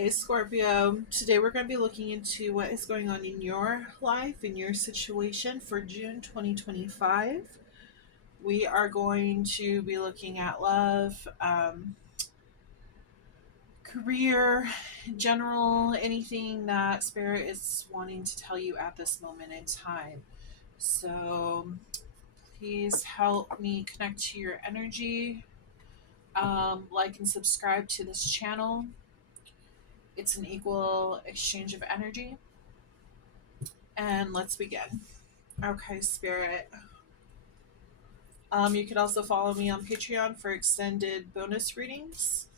Hey Scorpio, today we're going to be looking into what is going on in your life, in your situation for June 2025. We are going to be looking at love, career, general, anything that Spirit is wanting to tell you at this moment in time. So please help me connect to your energy. Like and subscribe to this channel. It's an equal exchange of energy. And let's begin. Okay, Spirit. You could also follow me on Patreon for extended bonus readings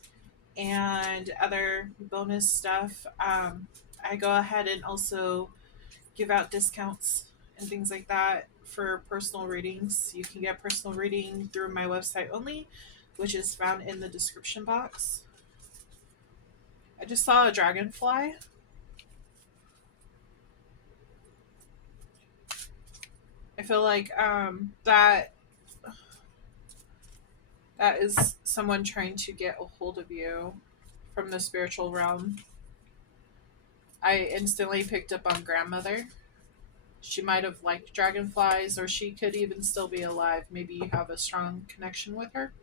and other bonus stuff. I go ahead and also give out discounts and things like that for personal readings. You can get personal reading through my website only, which is found in the description box. I just saw a dragonfly. I feel like that is someone trying to get a hold of you from the spiritual realm. I instantly picked up on grandmother. She might have liked dragonflies, or she could even still be alive. Maybe you have a strong connection with her.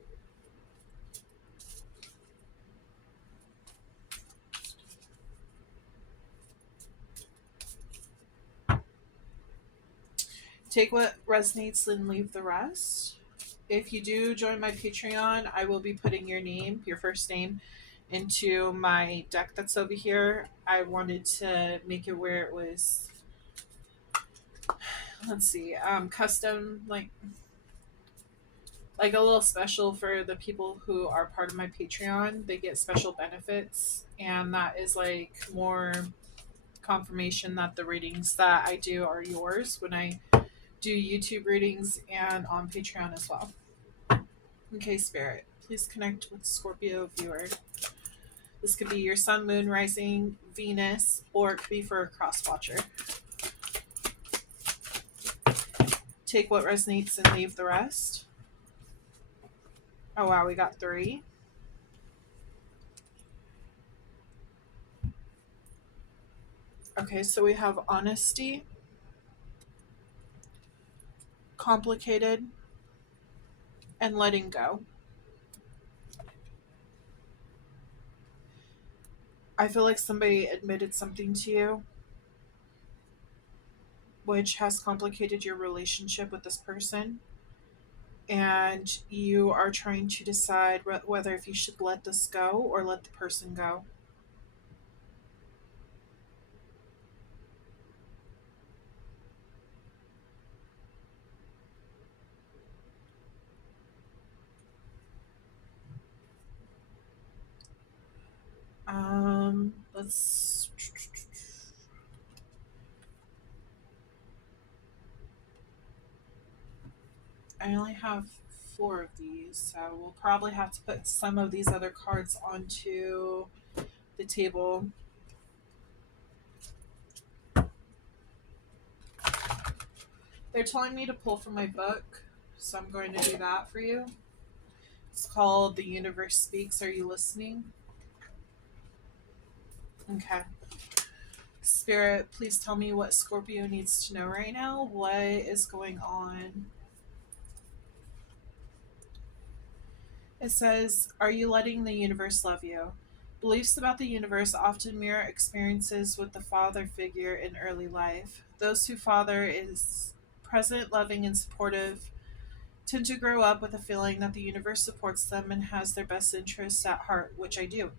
Take what resonates and leave the rest. If you do join my Patreon, I will be putting your name, your first name, into my deck that's over here. I wanted to make it where it was, let's see, custom, like a little special for the people who are part of my Patreon. They get special benefits, and that is like more confirmation that the readings that I do are yours when I do YouTube readings and on Patreon as well. Okay, Spirit, please connect with Scorpio viewer. This could be your sun, moon, rising, Venus, or it could be for a cross watcher. Take what resonates and leave the rest. Oh wow, we got 3. Okay, so we have honesty, complicated, and letting go. I feel like somebody admitted something to you which has complicated your relationship with this person, and you are trying to decide whether if you should let this go or let the person go. Let's. I only have 4 of these, so we'll probably have to put some of these other cards onto the table. They're telling me to pull from my book, so I'm going to do that for you. It's called The Universe Speaks. Are you listening? Okay. Spirit, please tell me what Scorpio needs to know right now. What is going on? It says, are you letting the universe love you? Beliefs about the universe often mirror experiences with the father figure in early life. Those whose father is present, loving, and supportive tend to grow up with a feeling that the universe supports them and has their best interests at heart, which I do.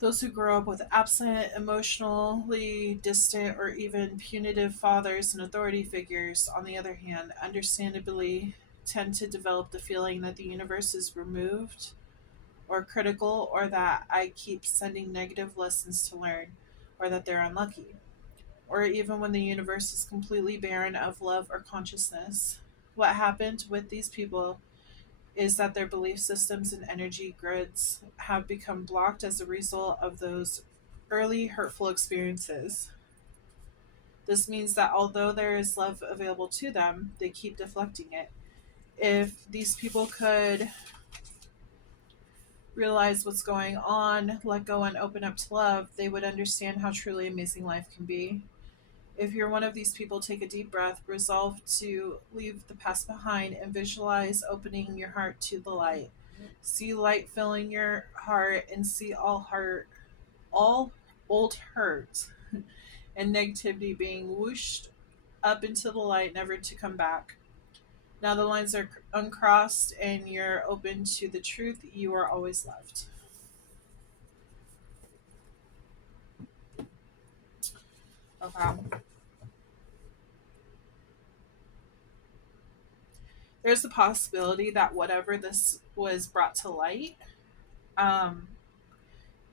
Those who grow up with absent, emotionally distant, or even punitive fathers and authority figures, on the other hand, understandably tend to develop the feeling that the universe is removed or critical, or that I keep sending negative lessons to learn, or that they're unlucky, or even when the universe is completely barren of love or consciousness. What happened with these people is that their belief systems and energy grids have become blocked as a result of those early hurtful experiences. This means that although there is love available to them, they keep deflecting it. If these people could realize what's going on, let go, and open up to love, they would understand how truly amazing life can be. If you're one of these people, take a deep breath, resolve to leave the past behind, and visualize opening your heart to the light. See light filling your heart and see all old hurt and negativity being whooshed up into the light, never to come back. Now the lines are uncrossed and you're open to the truth. You are always loved. Okay. There's a possibility that whatever this was brought to light um,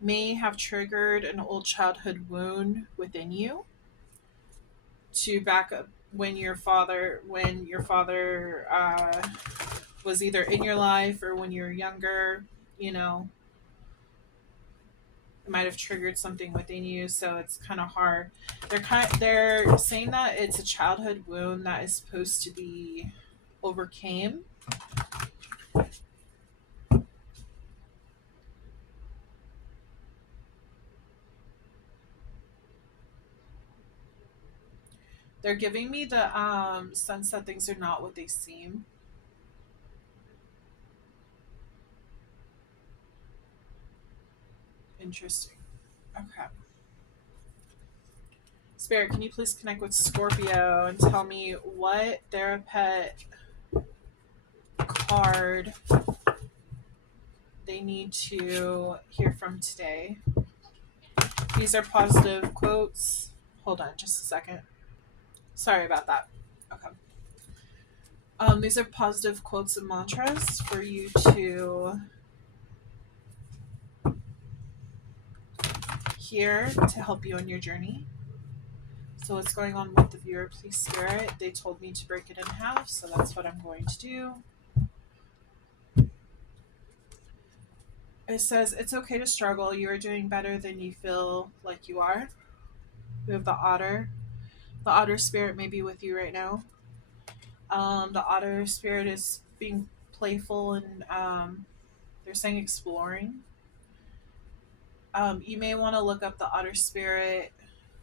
may have triggered an old childhood wound within you to back up when your father was either in your life or when you were younger. You know, it might have triggered something within you, so it's kind of hard. They're saying that it's a childhood wound that is supposed to be overcame. They're giving me the sense that things are not what they seem. Interesting. Okay. Spirit, can you please connect with Scorpio and tell me what therapist card they need to hear from today? These are positive quotes. Hold on just a second. Sorry about that. Okay. These are positive quotes and mantras for you to hear to help you on your journey. So what's going on with the viewer, please, Spirit? They told me to break it in half, so that's what I'm going to do. It says, it's okay to struggle. You are doing better than you feel like you are. We have the otter. The otter spirit may be with you right now. The otter spirit is being playful and they're saying exploring. You may want to look up the otter spirit,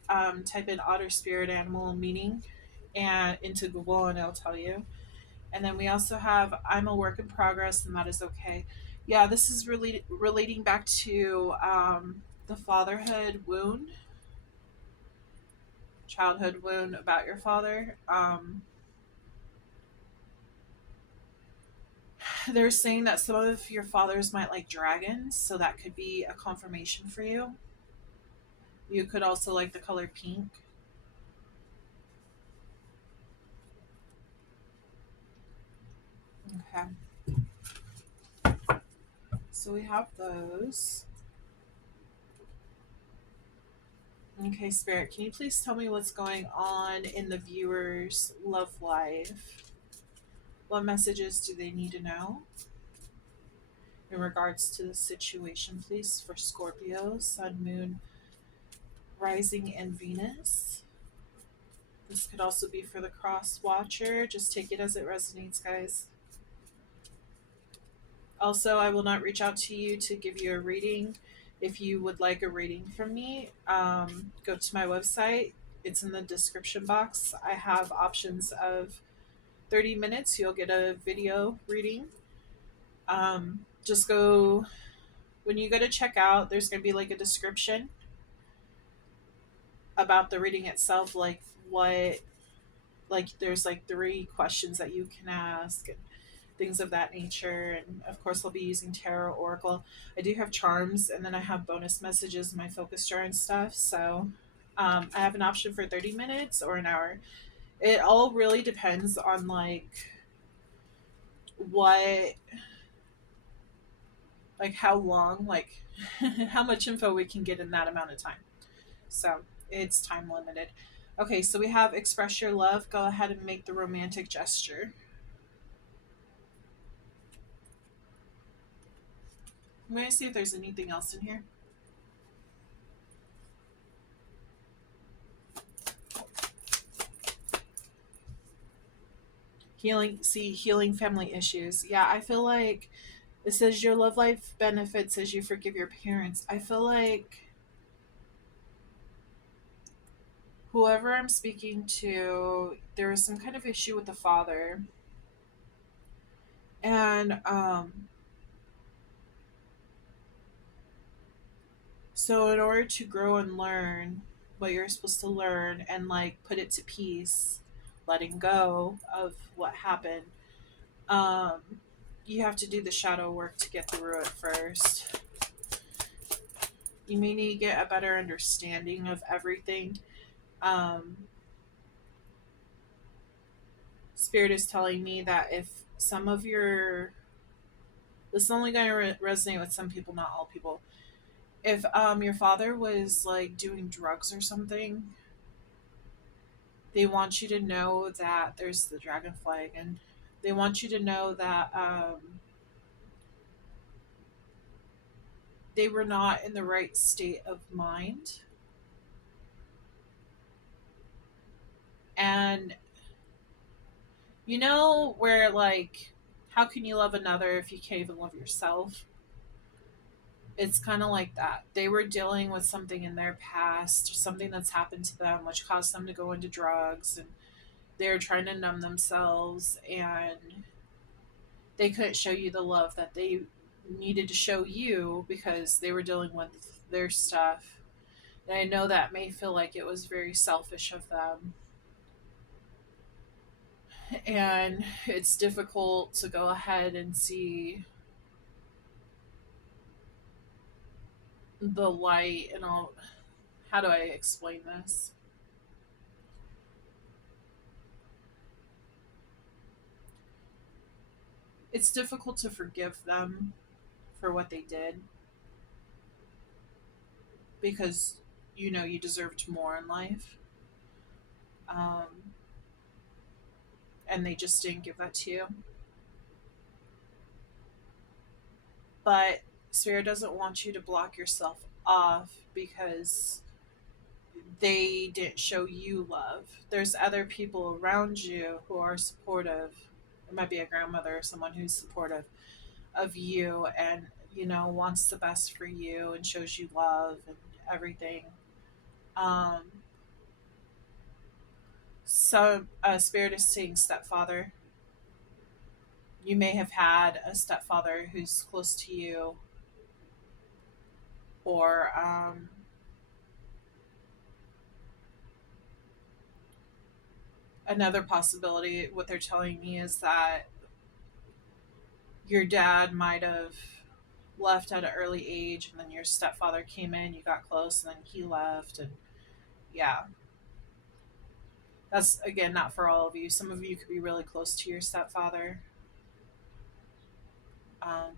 type in otter spirit animal meaning and into Google and it'll tell you. And then we also have I'm a work in progress and that is okay. Yeah, this is really relating back to the fatherhood wound, childhood wound about your father. They're saying that some of your fathers might like dragons, so that could be a confirmation for you. You could also like the color pink. Okay. So we have those. Okay, Spirit, can you please tell me what's going on in the viewer's love life? What messages do they need to know in regards to the situation, please, for Scorpio, Sun, Moon, Rising, and Venus? This could also be for the cross watcher. Just take it as it resonates, guys. Also, I will not reach out to you to give you a reading. If you would like a reading from me, go to my website. It's in the description box. I have options of 30 minutes. You'll get a video reading. Just go, when you go to check out, there's going to be like a description about the reading itself, like what, like there's like 3 questions that you can ask and things of that nature. And of course, I'll be using tarot, oracle. I do have charms, and then I have bonus messages in my focus jar and stuff. So I have an option for 30 minutes or an hour. It all really depends on like what, like how long, like how much info we can get in that amount of time. So it's time limited. Okay, so we have express your love. Go ahead and make the romantic gesture. I'm going to see if there's anything else in here. Healing family issues. Yeah, I feel like It says your love life benefits as you forgive your parents. I feel like whoever I'm speaking to, there was some kind of issue with the father. And so, in order to grow and learn what you're supposed to learn and like put it to peace, letting go of what happened, um, you have to do the shadow work to get through it first. You may need to get a better understanding of everything. Um, Spirit is telling me that if some of your, this is only going to resonate with some people, not all people. If your father was like doing drugs or something, they want you to know that there's the dragon flag, and they want you to know that they were not in the right state of mind. And you know, where like, how can you love another if you can't even love yourself? It's kind of like that. They were dealing with something in their past, something that's happened to them, which caused them to go into drugs, and they're trying to numb themselves, and they couldn't show you the love that they needed to show you because they were dealing with their stuff. And I know that may feel like it was very selfish of them. And it's difficult to go ahead and see the light and all. How do I explain this? It's difficult to forgive them for what they did because you know you deserved more in life. Um, and they just didn't give that to you. But Spirit doesn't want you to block yourself off because they didn't show you love. There's other people around you who are supportive. It might be a grandmother or someone who's supportive of you and, you know, wants the best for you and shows you love and everything. Um, so, Spirit is saying stepfather. You may have had a stepfather who's close to you, or another possibility. What they're telling me is that your dad might have left at an early age, and then your stepfather came in, you got close, and then he left. And yeah, that's again not for all of you. Some of you could be really close to your stepfather. Um,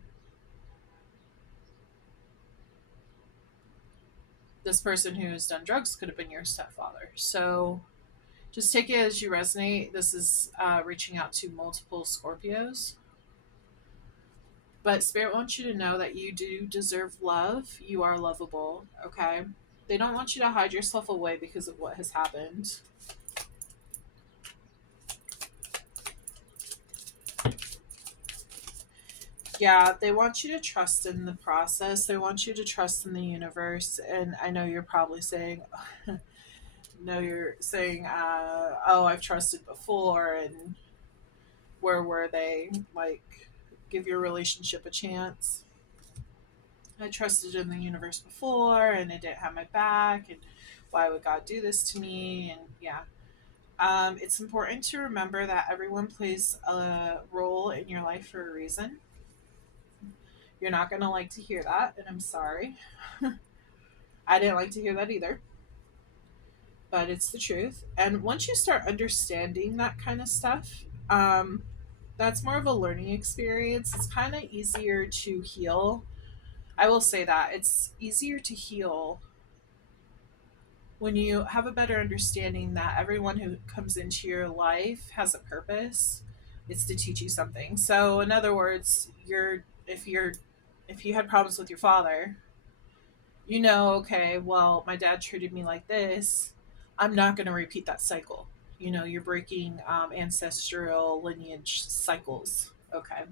this person who's done drugs could have been your stepfather. So just take it as you resonate. This is reaching out to multiple Scorpios. But Spirit wants you to know that you do deserve love. You are lovable, okay? They don't want you to hide yourself away because of what has happened. Yeah, they want you to trust in the process. They want you to trust in the universe. And I know you're probably saying, no, you're saying, oh, I've trusted before. And where were they? Like, give your relationship a chance. I trusted in the universe before and it didn't have my back. And why would God do this to me? And yeah. It's important to remember that everyone plays a role in your life for a reason. You're not going to like to hear that, and I'm sorry. I didn't like to hear that either, but it's the truth. And once you start understanding that kind of stuff, that's more of a learning experience. It's kind of easier to heal. I will say that it's easier to heal when you have a better understanding that everyone who comes into your life has a purpose. It's to teach you something. So in other words, if you had problems with your father, you know, okay, well, my dad treated me like this. I'm not going to repeat that cycle. You know, you're breaking ancestral lineage cycles. Okay.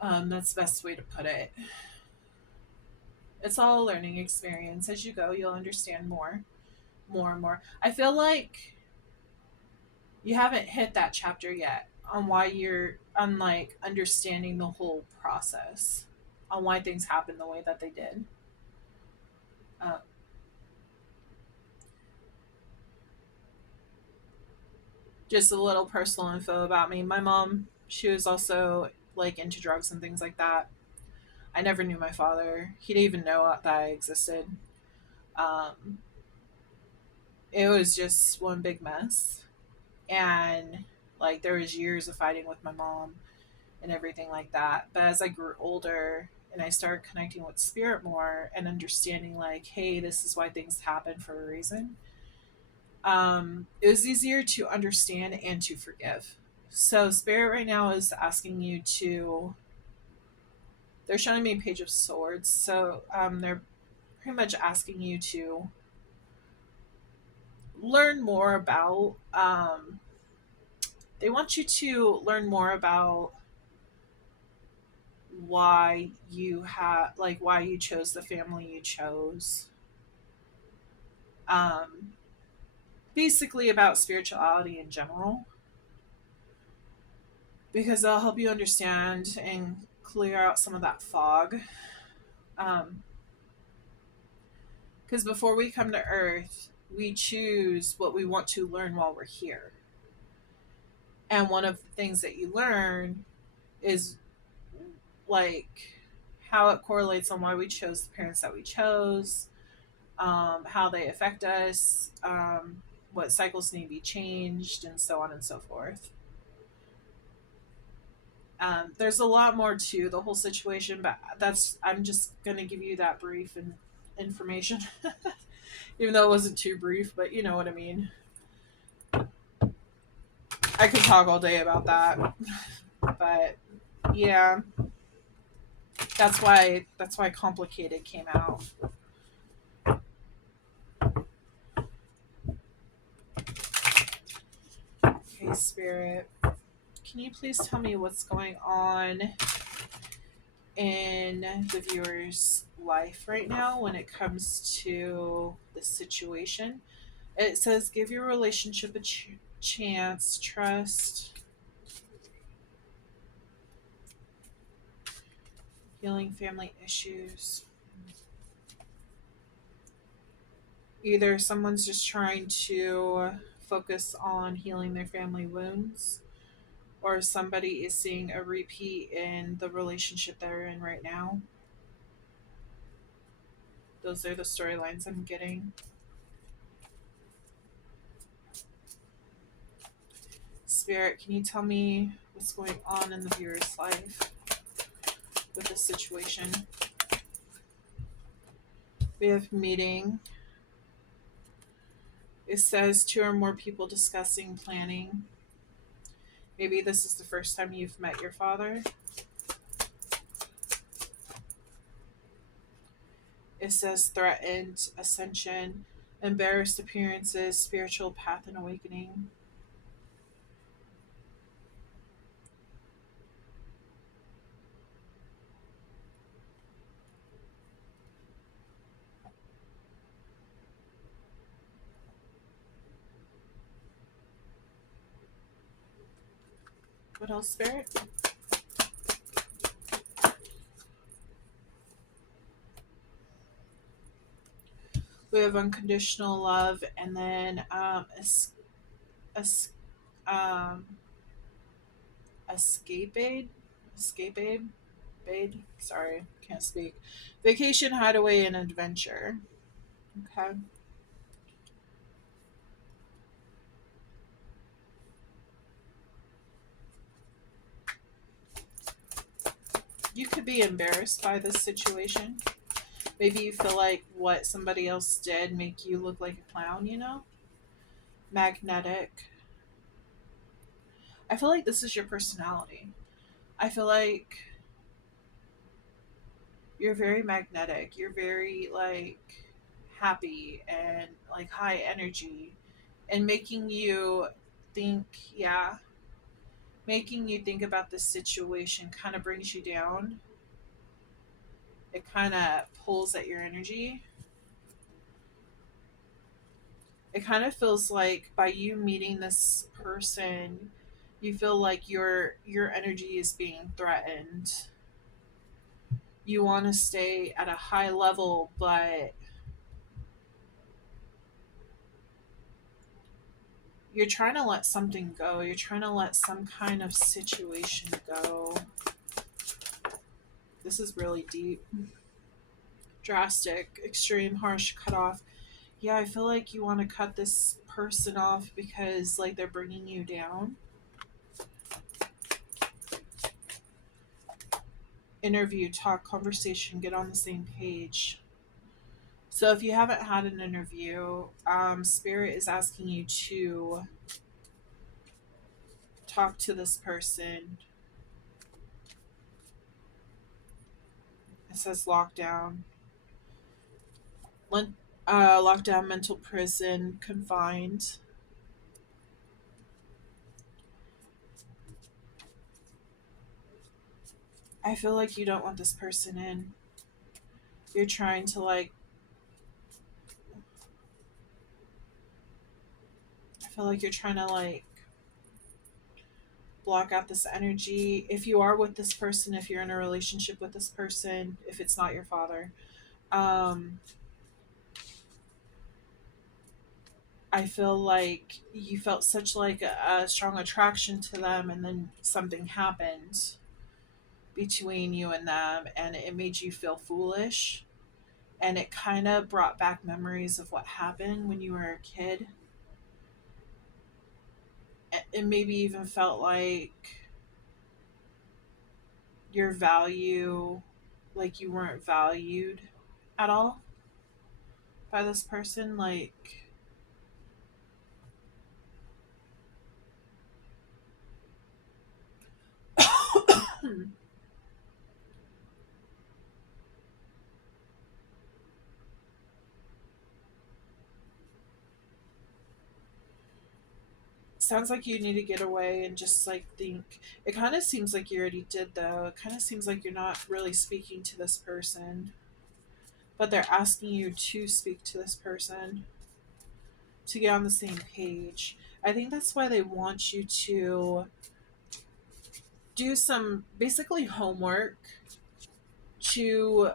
That's the best way to put it. It's all a learning experience. As you go, you'll understand more and more. I feel like you haven't hit that chapter yet on why you're on like understanding the whole process, on why things happen the way that they did. Uh, just a little personal info about me. My mom, she was also like into drugs and things like that. I never knew my father. He didn't even know that I existed. Um, it was just one big mess. And like there was years of fighting with my mom and everything like that. But as I grew older and I started connecting with spirit more and understanding like, hey, this is why things happen for a reason. It was easier to understand and to forgive. So spirit right now is asking you to. They're showing me a page of swords, so they're pretty much asking you to learn more about. They want you to learn more about why you have like why you chose the family you chose. Um, Basically about spirituality in general, because they'll help you understand and clear out some of that fog. Um, because before we come to Earth, we choose what we want to learn while we're here. And one of the things that you learn is like how it correlates on why we chose the parents that we chose, how they affect us, what cycles need to be changed, and so on and so forth. There's a lot more to the whole situation, but I'm just gonna give you that brief information, even though it wasn't too brief, but you know what I mean. I could talk all day about that, but yeah, that's why complicated came out. Okay, spirit, can you please tell me what's going on in the viewer's life right now when it comes to the situation? It says give your relationship a chance, trust, healing family issues. Either someone's just trying to focus on healing their family wounds, or somebody is seeing a repeat in the relationship they're in right now. Those are the storylines I'm getting. Spirit, can you tell me what's going on in the viewer's life with this situation? We have meeting. It says two or more people discussing planning. Maybe this is the first time you've met your father. It says threatened ascension, embarrassed appearances, spiritual path and awakening. What else, Spirit? We have unconditional love, and then es- um, escape aid, escape aid, aid. Sorry, can't speak. Vacation, hideaway, and adventure. Okay. You could be embarrassed by this situation. Maybe you feel like what somebody else did make you look like a clown, you know? Magnetic. I feel like this is your personality. I feel like you're very magnetic. You're very like happy and like high energy, and making you think, yeah, making you think about this situation kind of brings you down. It kind of pulls at your energy. It kind of feels like by you meeting this person, you feel like your energy is being threatened. You want to stay at a high level, but you're trying to let something go. You're trying to let some kind of situation go. This is really deep. Drastic, extreme, harsh cutoff. Yeah, I feel like you want to cut this person off because like they're bringing you down. Interview, talk, conversation, get on the same page. So if you haven't had an interview, Spirit is asking you to talk to this person. It says lockdown. Lockdown, mental prison, confined. I feel like you don't want this person in. You're trying to like, I feel like you're trying to like block out this energy. If you are with this person, if you're in a relationship with this person, if it's not your father, um, I feel like you felt such like a strong attraction to them, and then something happened between you and them, and it made you feel foolish, and it kind of brought back memories of what happened when you were a kid. It maybe even felt like your value, like you weren't valued at all by this person. Like, sounds like you need to get away and just like think. It kind of seems like you already did, though. It kind of seems like you're not really speaking to this person, but they're asking you to speak to this person to get on the same page. I think that's why they want you to do some basically homework to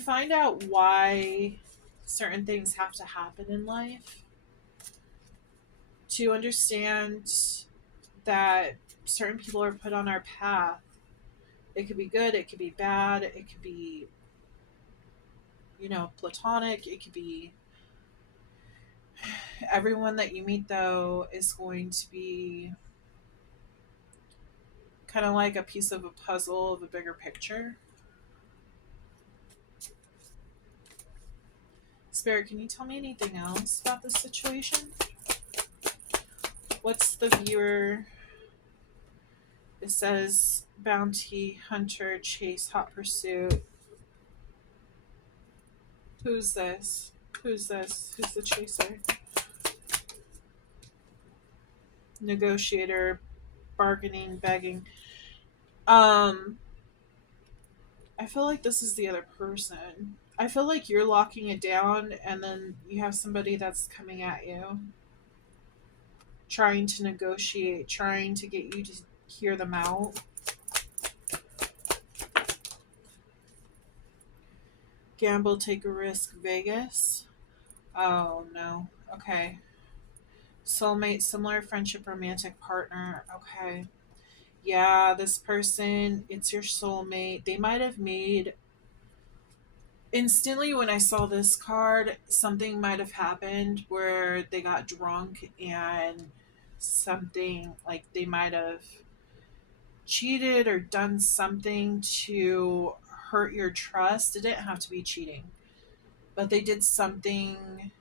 find out why certain things have to happen in life, to understand that certain people are put on our path. It could be good, it could be bad, it could be, platonic, it could be. Everyone that you meet, though, is going to be kind of like a piece of a puzzle of a bigger picture. Spirit, can you tell me anything else about this situation? What's the viewer? It says bounty, hunter, chase, hot pursuit. Who's this? Who's this? Who's the chaser? Negotiator, bargaining, begging. Um, I feel like this is the other person. I feel like you're locking it down, and then you have somebody that's coming at you, trying to negotiate, trying to get you to hear them out. Gamble, take a risk, Vegas. Oh no. Okay. Soulmate, similar friendship, romantic partner. Okay. Yeah, this person, it's your soulmate. They might have made instantly when I saw this card, something might have happened where they got drunk and something like they might have cheated or done something to hurt your trust. It didn't have to be cheating, but they did something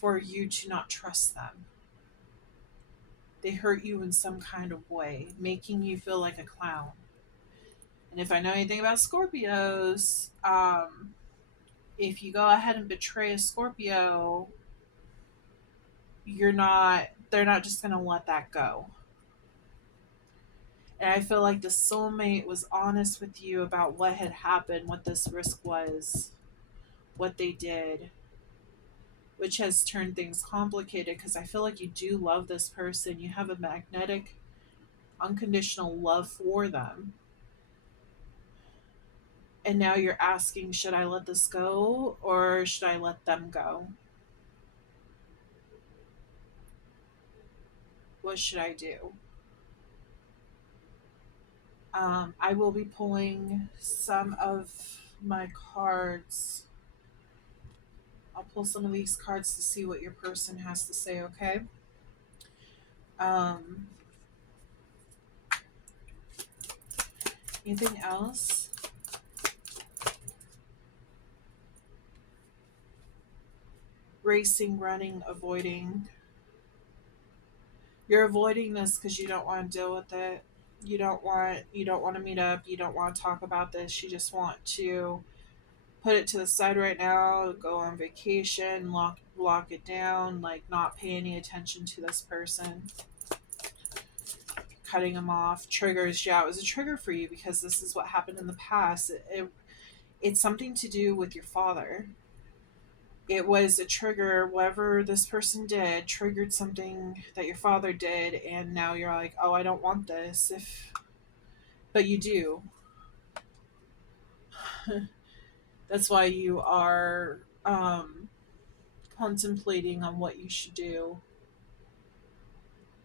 for you to not trust them. They hurt you in some kind of way, making you feel like a clown. And if I know anything about Scorpios, if you go ahead and betray a Scorpio, they're not just going to let that go. And I feel like the soulmate was honest with you about what had happened, what this risk was, what they did, which has turned things complicated because I feel like you do love this person. You have a magnetic, unconditional love for them. And now you're asking, should I let this go or should I let them go? What should I do? I will be pulling some of my cards. I'll pull some of these cards to see what your person has to say, okay? Um, Anything else? Racing, running, avoiding. You're avoiding this because you don't want to deal with it. You don't want to meet up. You don't want to talk about this. You just want to put it to the side right now, go on vacation, lock it down, like not pay any attention to this person. Cutting them off. Triggers. Yeah, it was a trigger for you because this is what happened in the past. It's something to do with your father. It was a trigger. Whatever this person did triggered something that your father did, and now you're like, oh, I don't want this. But you do. That's why you are contemplating on what you should do.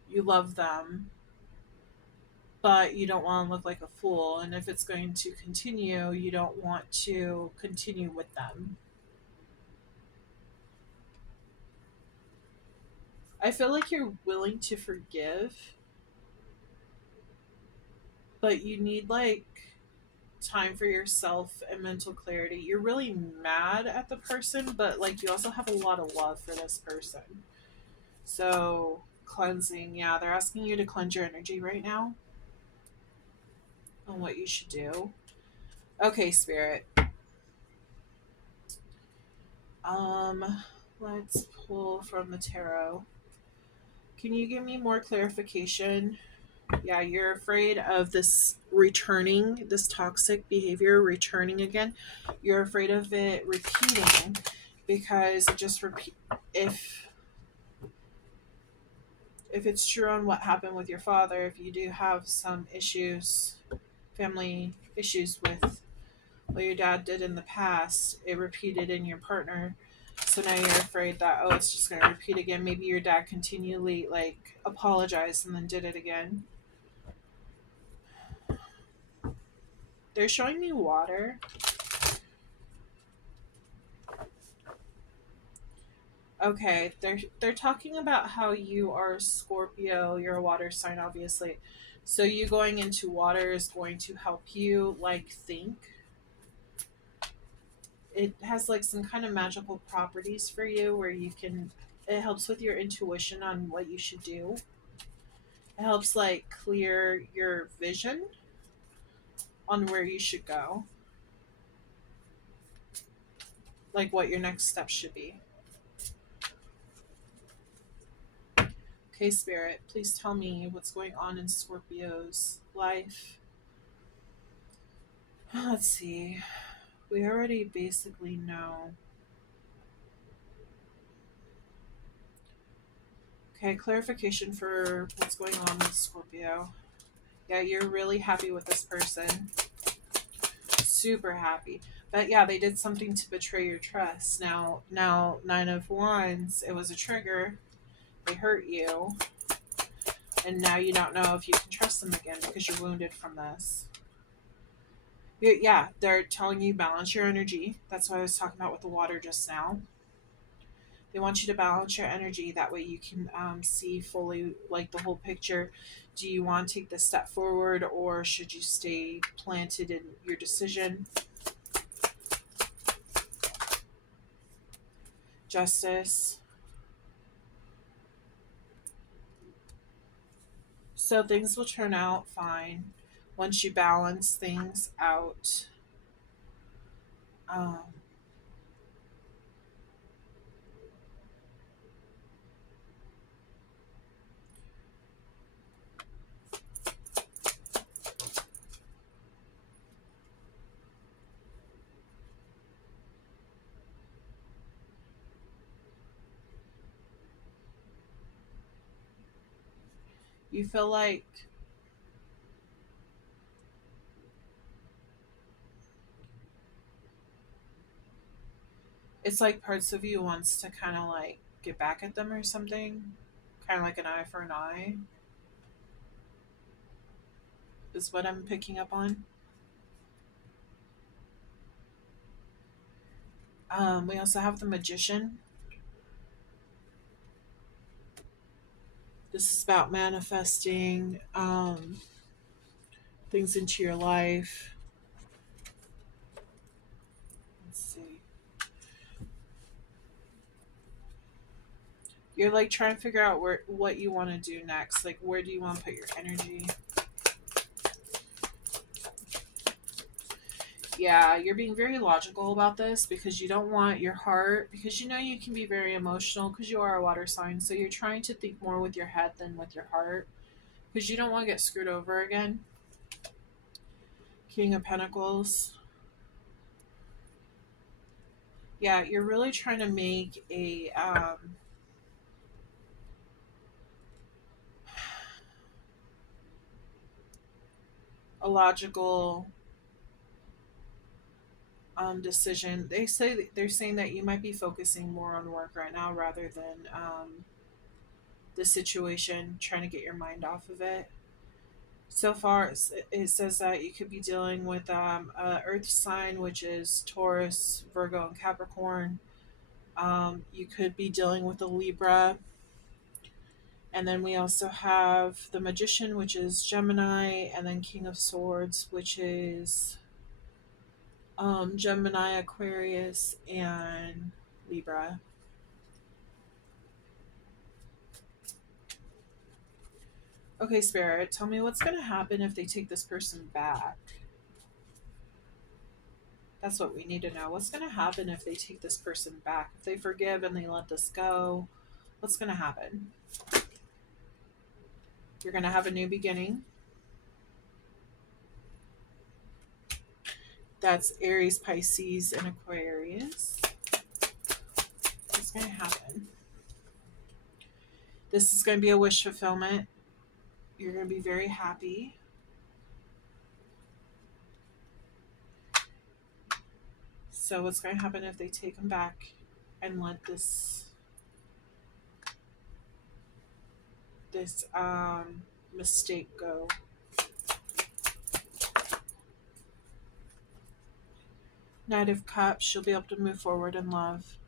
You love them, but you don't want to look like a fool. And if it's going to continue, you don't want to continue with them. I feel like you're willing to forgive, but you need like time for yourself and mental clarity. You're really mad at the person, but like you also have a lot of love for this person. So, cleansing, yeah, they're asking you to cleanse your energy right now on what you should do. Okay, spirit. Um, let's pull from the tarot. Can you give me more clarification? Yeah, you're afraid of this returning, this toxic behavior returning again. You're afraid of it repeating because it just repeat if it's true on what happened with your father, if you do have some issues, family issues with what your dad did in the past, it repeated in your partner. So now you're afraid that, oh, it's just going to repeat again. Maybe your dad continually like apologized and then did it again. They're showing me water. Okay, they're talking about how you are Scorpio, you're a water sign obviously. So you going into water is going to help you like think. It has like some kind of magical properties for you where you can it helps with your intuition on what you should do. It helps like clear your vision on where you should go, like what your next step should be. Okay, Spirit, please tell me what's going on in Scorpio's life. Let's see. We already basically know. Okay, clarification for what's going on with Scorpio. Yeah, you're really happy with this person. Super happy. But yeah, they did something to betray your trust. Now, Nine of Wands, it was a trigger. They hurt you. And now you don't know if you can trust them again because you're wounded from this. Yeah, they're telling you balance your energy. That's what I was talking about with the water just now. They want you to balance your energy. That way you can see fully like the whole picture. Do you want to take this step forward or should you stay planted in your decision? Justice. So things will turn out fine once you balance things out. Um, You feel like it's like parts of you wants to kind of like get back at them or something, kind of like an eye for an eye, is what I'm picking up on. We also have the Magician. This is about manifesting things into your life. Let's see. You're like trying to figure out what you want to do next. Like, where do you want to put your energy? Yeah, you're being very logical about this because you don't want your heart, because you know you can be very emotional because you are a water sign. So you're trying to think more with your head than with your heart because you don't want to get screwed over again. King of Pentacles. Yeah, you're really trying to make a logical decision. They're saying that you might be focusing more on work right now rather than the situation, trying to get your mind off of it. So far, it says that you could be dealing with a Earth sign, which is Taurus, Virgo, and Capricorn. You could be dealing with a Libra, and then we also have the Magician, which is Gemini, and then King of Swords, which is Gemini, Aquarius, and Libra. Okay, Spirit, tell me what's going to happen if they take this person back. That's what we need to know. What's going to happen if they take this person back? If they forgive and they let this go, what's going to happen? You're going to have a new beginning. That's Aries, Pisces, and Aquarius. What's going to happen? This is going to be a wish fulfillment. You're going to be very happy. So what's going to happen if they take them back and let this mistake go? Knight of Cups, she'll be able to move forward in love.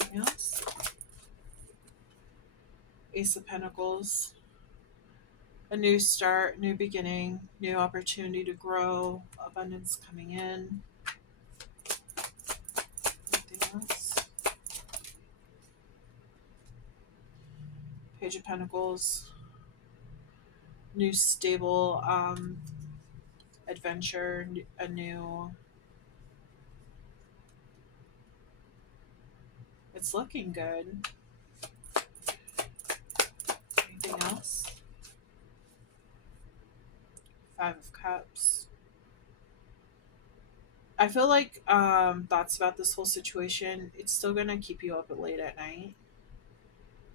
Anything else? Ace of Pentacles. A new start, new beginning, new opportunity to grow, abundance coming in. Anything else? Page of Pentacles. New stable adventure, a new. It's looking good. Anything else? Five of Cups. I feel like thoughts about this whole situation, it's still going to keep you up late at night.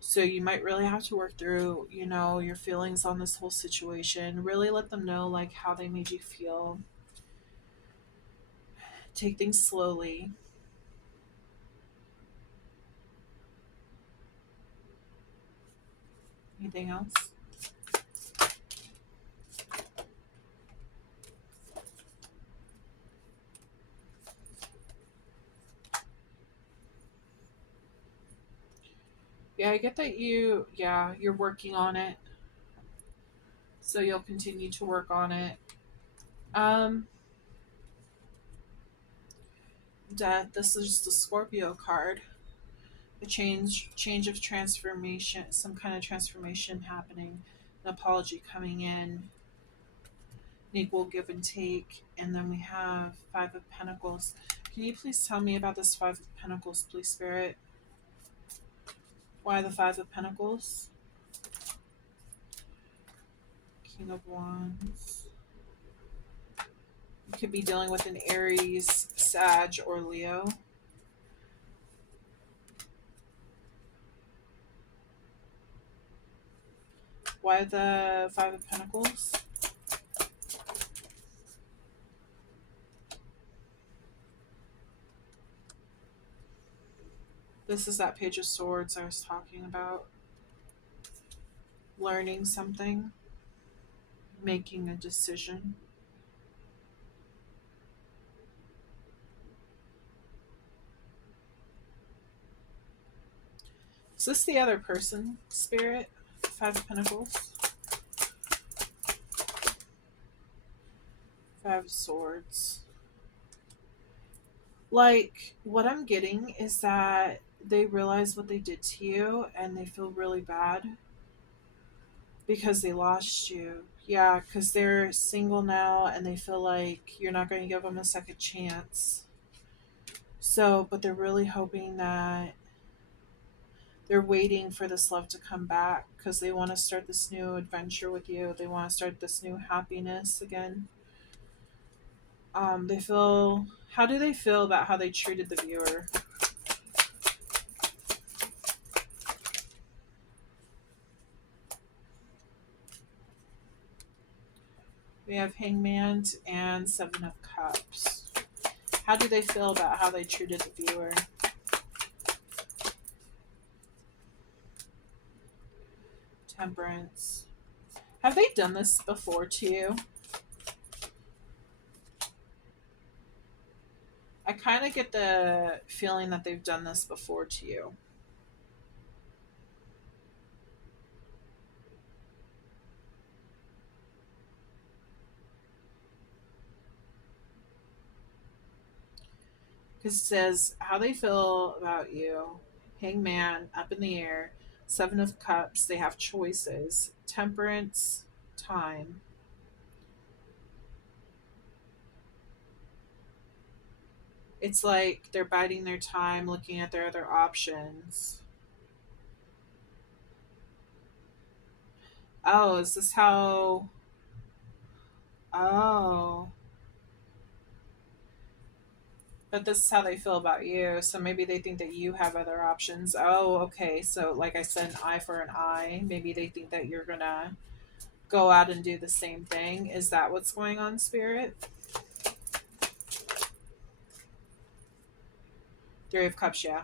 So you might really have to work through, your feelings on this whole situation. Really let them know like how they made you feel. Take things slowly. Anything else? Yeah, I get that you're working on it. So you'll continue to work on it. Um, Death, this is the Scorpio card. A change of transformation, some kind of transformation happening, an apology coming in, an equal give and take, and then we have Five of Pentacles. Can you please tell me about this Five of Pentacles, please, Spirit? Why the Five of Pentacles? King of Wands. You could be dealing with an Aries, Sag, or Leo. Why the Five of Pentacles? This is that Page of Swords I was talking about. Learning something, making a decision. Is this the other person, Spirit? Five of Pentacles. Five of Swords. Like, what I'm getting is that they realize what they did to you and they feel really bad because they lost you. Yeah, because they're single now and they feel like you're not going to give them a second chance. So, but they're really hoping that they're waiting for this love to come back because they want to start this new adventure with you. They want to start this new happiness again. They feel. How do they feel about how they treated the viewer? We have Hangman and Seven of Cups. How do they feel about how they treated the viewer? Temperance. Have they done this before to you? I kind of get the feeling that they've done this before to you. Because it says how they feel about you. Hangman, up in the air. Seven of Cups, they have choices. Temperance, time. It's like they're biding their time, looking at their other options. Oh, is this how. Oh. But this is how they feel about you. So maybe they think that you have other options. Oh, okay. So, like I said, an eye for an eye. Maybe they think that you're going to go out and do the same thing. Is that what's going on, Spirit? Three of Cups, yeah.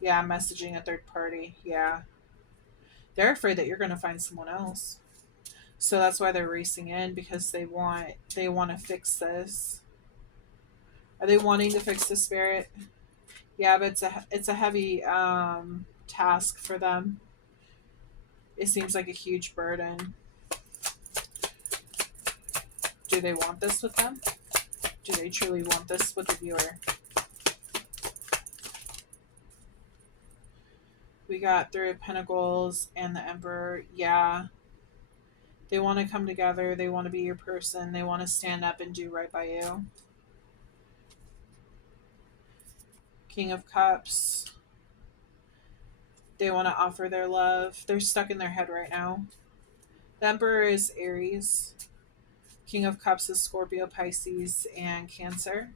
Yeah, messaging a third party. Yeah. They're afraid that you're going to find someone else. So that's why they're racing in because they want to fix this. Are they wanting to fix the Spirit? Yeah, but it's a heavy task for them. It seems like a huge burden. Do they want this with them? Do they truly want this with the viewer? We got Three of Pentacles and the Emperor. Yeah. They want to come together. They want to be your person. They want to stand up and do right by you. King of Cups. They want to offer their love. They're stuck in their head right now. The Emperor is Aries. King of Cups is Scorpio, Pisces, and Cancer.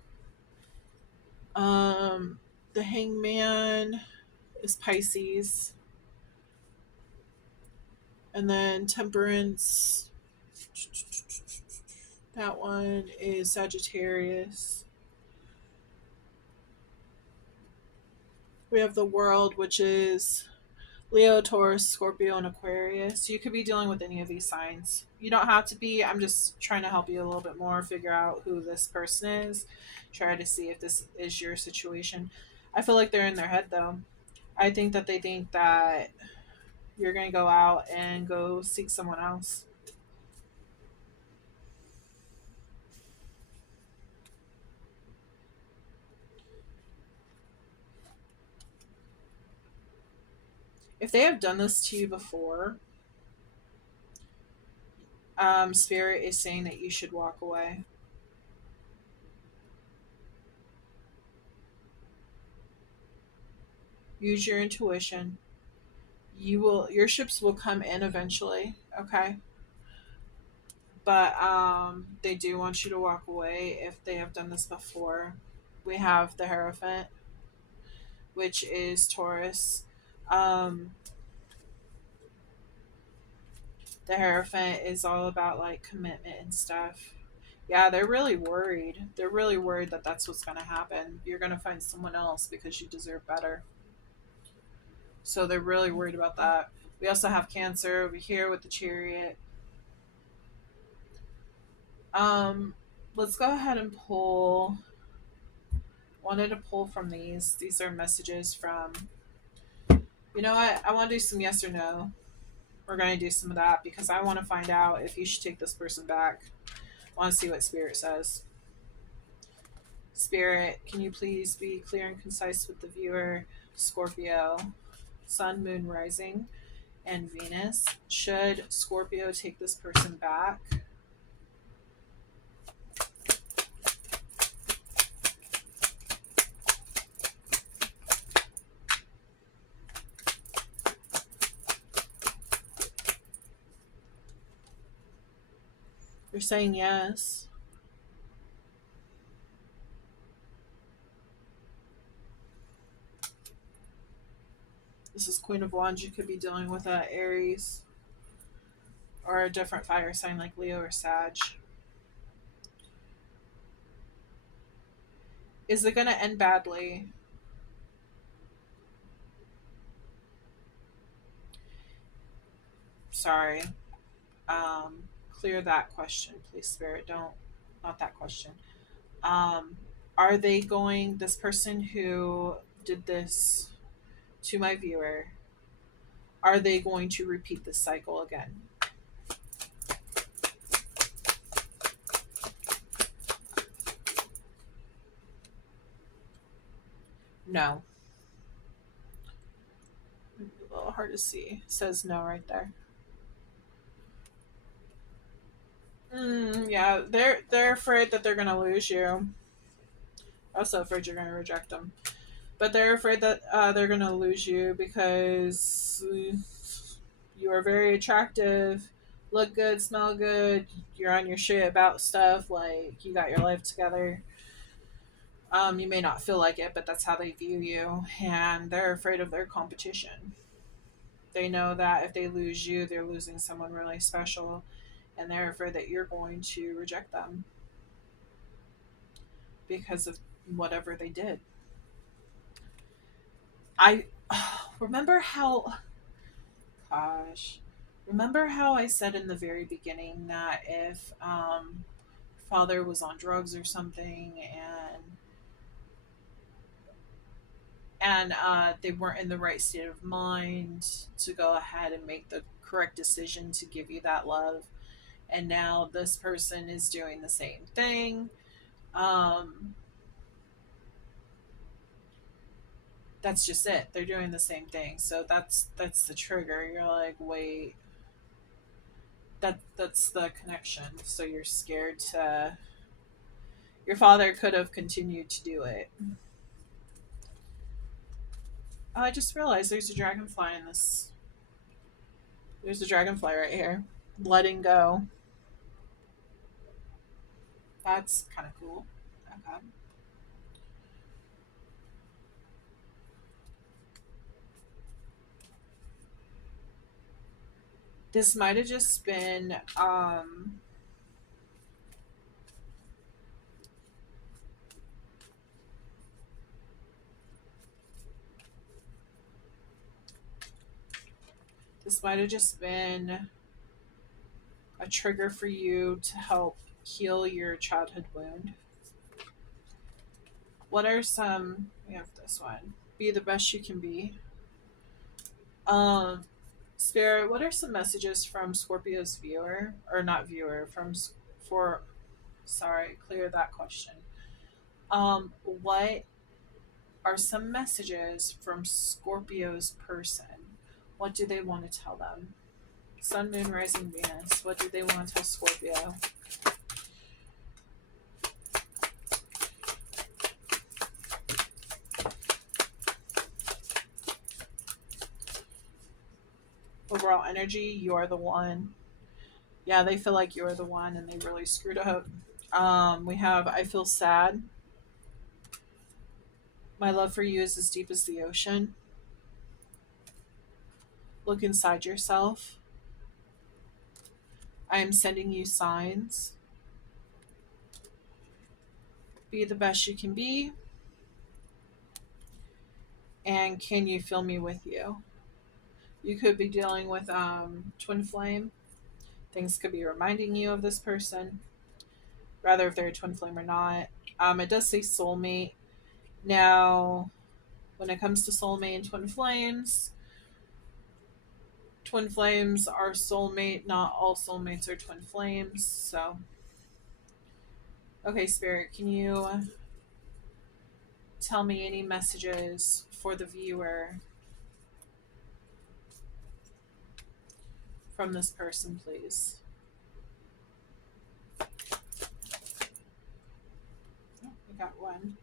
Um, the Hangman is Pisces. And then Temperance. That one is Sagittarius. We have the World, which is Leo, Taurus, Scorpio, and Aquarius. You could be dealing with any of these signs. You don't have to be. I'm just trying to help you a little bit more, figure out who this person is, try to see if this is your situation. I feel like they're in their head, though. I think that they think that you're going to go out and go seek someone else. If they have done this to you before, Spirit is saying that you should walk away. Use your intuition. Your ships will come in eventually, okay? But they do want you to walk away if they have done this before. We have the Hierophant, which is Taurus. Um, The Hierophant is all about like commitment and stuff. Yeah, they're really worried. They're really worried that that's what's going to happen. You're going to find someone else because you deserve better. So they're really worried about that. We also have Cancer over here with the Chariot. Um, let's go ahead and pull. Wanted to pull from these. These are messages from. You know what? I want to do some yes or no. We're going to do some of that because I want to find out if you should take this person back. I want to see what Spirit says. Spirit, can you please be clear and concise with the viewer? Scorpio, Sun, Moon, Rising, and Venus. Should Scorpio take this person back? You're saying yes. This is Queen of Wands. You could be dealing with Aries or a different fire sign like Leo or Sag. Is it going to end badly? Sorry. Clear that question, please, Spirit. Don't, not that question. Um, are they going, this person who did this to my viewer, are they going to repeat this cycle again? No. A little hard to see. It says no right there. Yeah, they're afraid that they're gonna lose you. Also afraid you're gonna reject them, but they're afraid that they're gonna lose you because you are very attractive, look good, smell good. You're on your shit about stuff. Like you got your life together. You may not feel like it, but that's how they view you, and they're afraid of their competition. They know that if they lose you, they're losing someone really special, and they're afraid that you're going to reject them because of whatever they did. I remember how, gosh, remember how I said in the very beginning that if father was on drugs or something and they weren't in the right state of mind to go ahead and make the correct decision to give you that love, and now this person is doing the same thing. um that's just it, they're doing the same thing, so that's the trigger. You're like, wait, that's the connection. So you're scared to, your father could have continued to do it. Oh, I just realized there's a dragonfly in this. There's a dragonfly right here. Letting go. That's kind of cool. Okay. This might have just been this might have just been a trigger for you to help heal your childhood wound. What are some, we have this one. Be the best you can be. Um Spirit, what are some messages from Scorpio's viewer, or not viewer, from for sorry, clear that question. What are some messages from Scorpio's person? What do they want to tell them? Sun, Moon, Rising, Venus. What do they want to tell Scorpio? Overall energy, you're the one. Yeah, they feel like you're the one and they really screwed up. We have I feel sad. My love for you is as deep as the ocean. Look inside yourself. I am sending you signs. Be the best you can be. And can you feel me with you? You could be dealing with twin flame. Things could be reminding you of this person, rather if they're a twin flame or not. It does say soulmate. Now, when it comes to soulmate and twin flames are soulmate. Not all soulmates are twin flames. So, okay, Spirit, can you tell me any messages for the viewer from this person, please? Oh, we got one.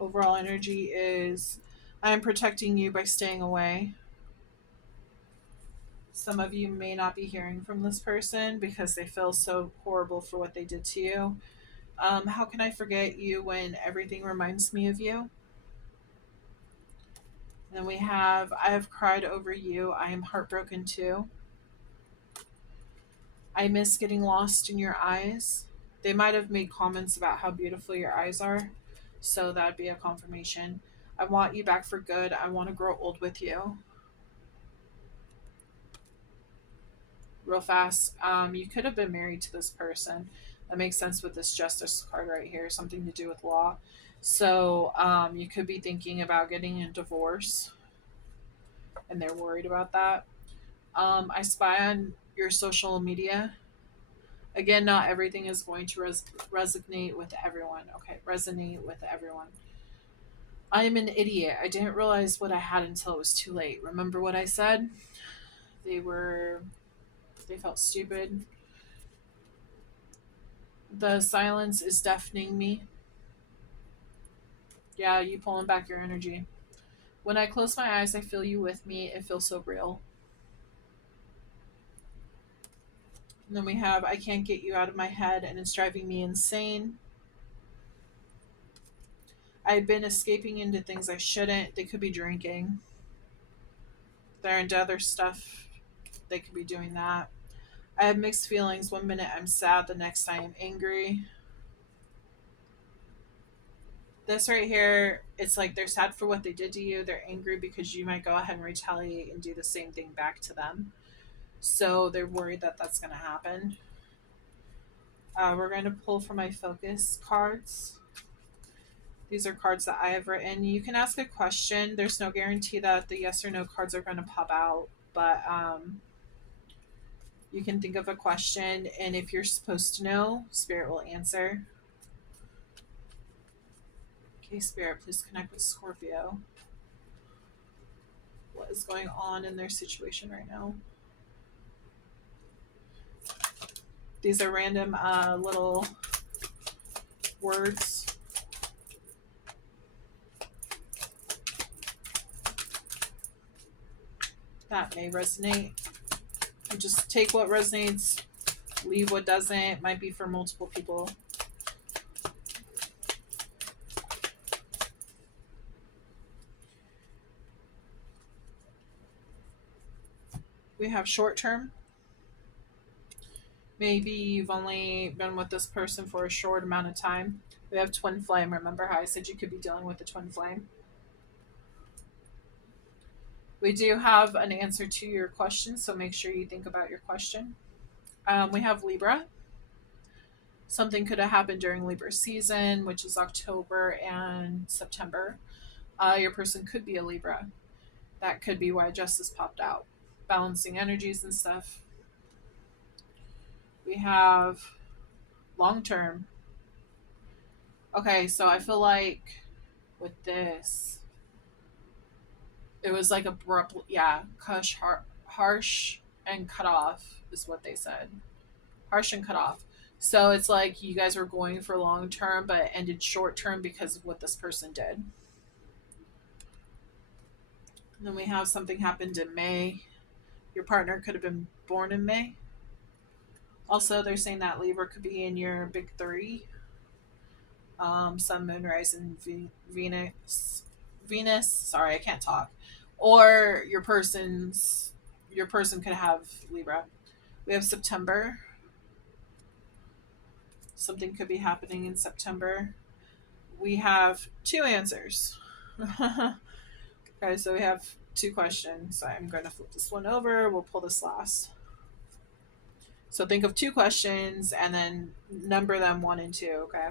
Overall energy is I am protecting you by staying away. Some of you may not be hearing from this person because they feel so horrible for what they did to you. How can I forget you when everything reminds me of you? And then we have I have cried over you. I am heartbroken too. I miss getting lost in your eyes. They might have made comments about how beautiful your eyes are, so that'd be a confirmation. I want you back for good. I want to grow old with you. Real fast. You could have been married to this person. That makes sense with this justice card right here, something to do with law. So you could be thinking about getting a divorce, and they're worried about that. I spy on your social media. Again, not everything is going to resonate with everyone. Okay, resonate with everyone. I am an idiot. I didn't realize what I had until it was too late. Remember what I said? They were, they felt stupid. The silence is deafening me. Yeah, you pulling back your energy. When I close my eyes, I feel you with me. It feels so real. And then we have I can't get you out of my head and it's driving me insane. I've been escaping into things I shouldn't. They could be drinking. They're into other stuff. They could be doing that. I have mixed feelings. One minute I'm sad, the next I am angry. This right here, it's like they're sad for what they did to you. They're angry because you might go ahead and retaliate and do the same thing back to them. So they're worried that that's going to happen. We're going to pull from my focus cards. These are cards that I have written. You can ask a question. There's no guarantee that the yes or no cards are going to pop out, but you can think of a question, and if you're supposed to know, Spirit will answer. Okay, Spirit, please connect with Scorpio. What is going on in their situation right now? These are random little words. That may resonate. You just take what resonates, leave what doesn't. It might be for multiple people. We have short term. Maybe you've only been with this person for a short amount of time. We have twin flame. Remember how I said you could be dealing with the twin flame? We do have an answer to your question, so make sure you think about your question. We have Libra. Something could have happened during Libra season, which is October and September. Your person could be a Libra. That could be why justice popped out. Balancing energies and stuff. We have long term. Okay, so I feel like with this, it was like abrupt, yeah, harsh and cut off is what they said. Harsh and cut off. So it's like you guys were going for long term, but it ended short term because of what this person did. Then we have something happened in May. Your partner could have been born in May. Also, they're saying that Libra could be in your big three: Sun, Moon, Rising, Venus. Venus. Sorry, I can't talk. Or your person could have Libra. We have September. Something could be happening in September. We have two answers. Okay, so we have two questions. I'm going to flip this one over. We'll pull this last. So think of two questions and then number them one and two, okay?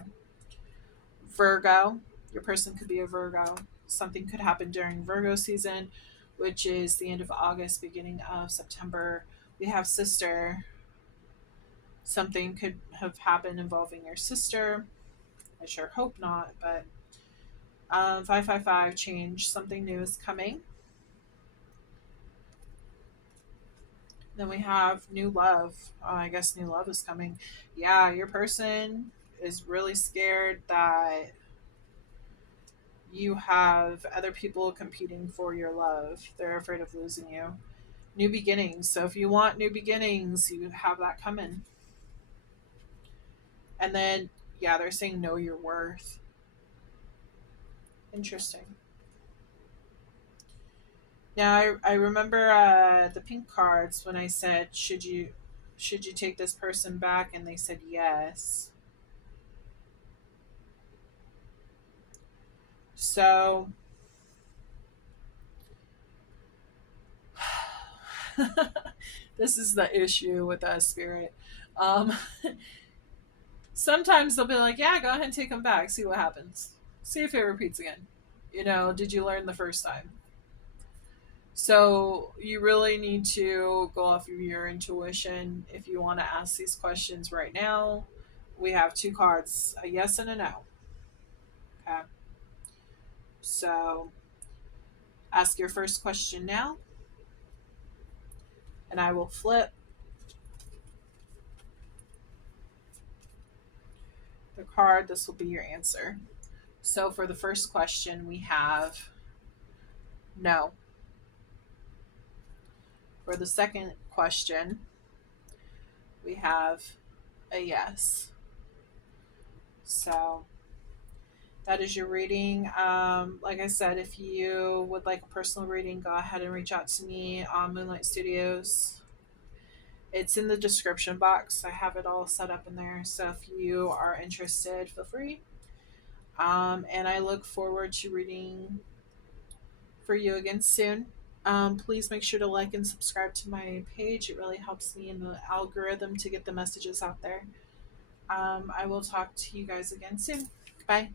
Virgo. Your person could be a Virgo. Something could happen during Virgo season, which is the end of August, beginning of September. We have sister. Something could have happened involving your sister. I sure hope not, but 555 change. Something new is coming. Then we have new love. I guess new love is coming. Yeah, your person is really scared that you have other people competing for your love. They're afraid of losing you. New beginnings. So if you want new beginnings, you have that coming. And then, yeah, they're saying know your worth. Interesting. Now I remember the pink cards when I said should you take this person back, and they said yes. So this is the issue with us, spirit. Um, Sometimes they'll be like, yeah, go ahead and take them back, see what happens, see if it repeats again. Did you learn the first time? So you really need to go off of your intuition if you want to ask these questions right now. We have two cards, a yes and a no. Okay. So ask your first question now, and I will flip the card. This will be your answer. So for the first question, we have no. For the second question, we have a yes. So that is your reading. Like I said, if you would like a personal reading, go ahead and reach out to me on Moonlight Studios. It's in the description box. I have it all set up in there. So if you are interested, feel free. And I look forward to reading for you again soon. Please make sure to like and subscribe to my page. It really helps me in the algorithm to get the messages out there. I will talk to you guys again soon. Bye.